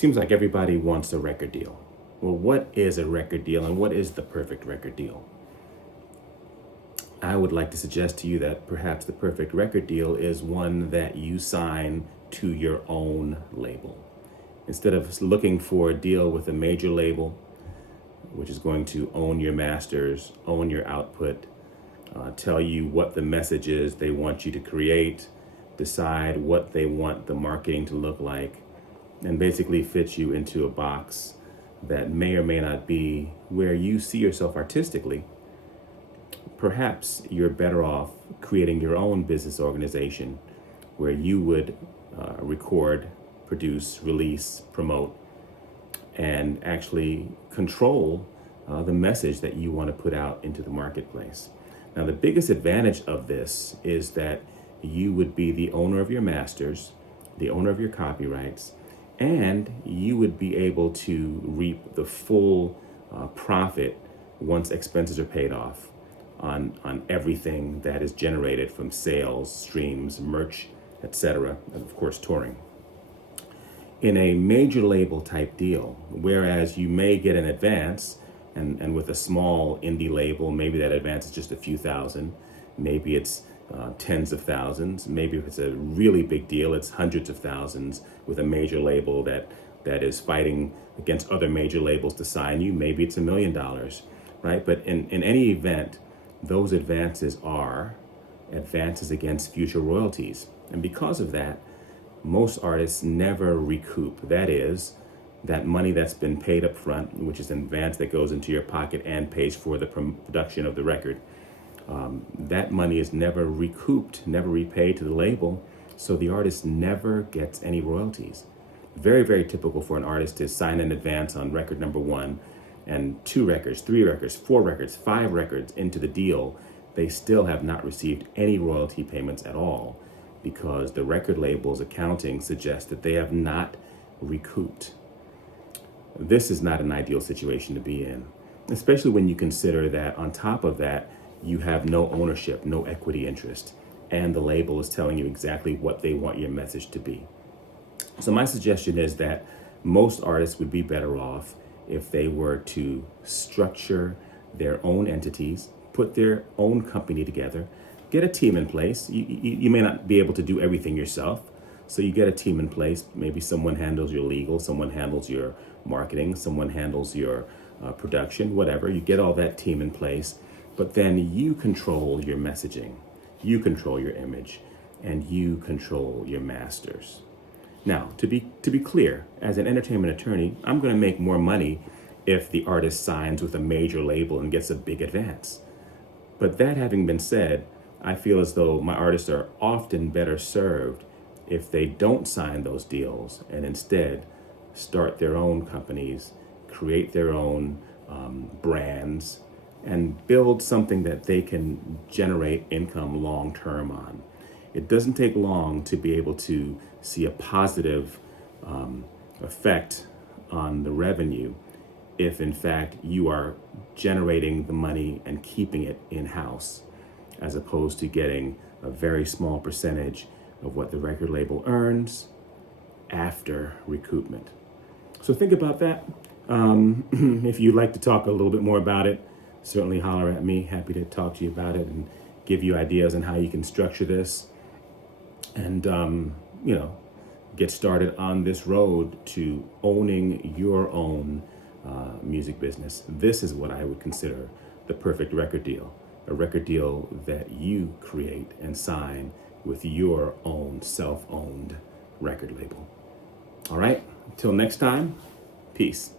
Seems like everybody wants a record deal. Well, what is a record deal and what is the perfect record deal? I would like to suggest to you that perhaps the perfect record deal is one that you sign to your own label. Instead of looking for a deal with a major label, which is going to own your masters, own your output, tell you what the message is they want you to create, decide what they want the marketing to look like, and basically fit you into a box that may or may not be where you see yourself artistically. Perhaps you're better off creating your own business organization where you would record, produce, release, promote, and actually control the message that you want to put out into the marketplace. Now, the biggest advantage of this is that you would be the owner of your masters, the owner of your copyrights, and you would be able to reap the full profit once expenses are paid off on everything that is generated from sales, streams, merch, etc., and of course touring. In a major label type deal, whereas you may get an advance, and with a small indie label, maybe that advance is just a few thousand, maybe it's tens of thousands, maybe if it's a really big deal, it's hundreds of thousands. With a major label that is fighting against other major labels to sign you, maybe it's $1 million, right? But in any event, those advances are advances against future royalties. And because of that, most artists never recoup. That is, that money that's been paid up front, which is an advance that goes into your pocket and pays for the production of the record, that money is never recouped, never repaid to the label, so the artist never gets any royalties. Very, very typical for an artist to sign an advance on record number one, and 2 records, 3 records, 4 records, 5 records into the deal, they still have not received any royalty payments at all, because the record label's accounting suggests that they have not recouped. This is not an ideal situation to be in, especially when you consider that on top of that, you have no ownership, no equity interest, and the label is telling you exactly what they want your message to be. So my suggestion is that most artists would be better off if they were to structure their own entities, put their own company together, get a team in place. You may not be able to do everything yourself, so you get a team in place. Maybe someone handles your legal, someone handles your marketing, someone handles your production, whatever. You get all that team in place, but then you control your messaging, you control your image, and you control your masters. Now, to be clear, as an entertainment attorney, I'm going to make more money if the artist signs with a major label and gets a big advance. But that having been said, I feel as though my artists are often better served if they don't sign those deals and instead start their own companies, create their own brands, and build something that they can generate income long term on. It doesn't take long to be able to see a positive effect on the revenue if in fact you are generating the money and keeping it in-house, as opposed to getting a very small percentage of what the record label earns after recoupment. So think about that. If you'd like to talk a little bit more about it, certainly holler at me. Happy to talk to you about it and give you ideas on how you can structure this and, get started on this road to owning your own music business. This is what I would consider the perfect record deal. A record deal that you create and sign with your own self-owned record label. All right, until next time, peace.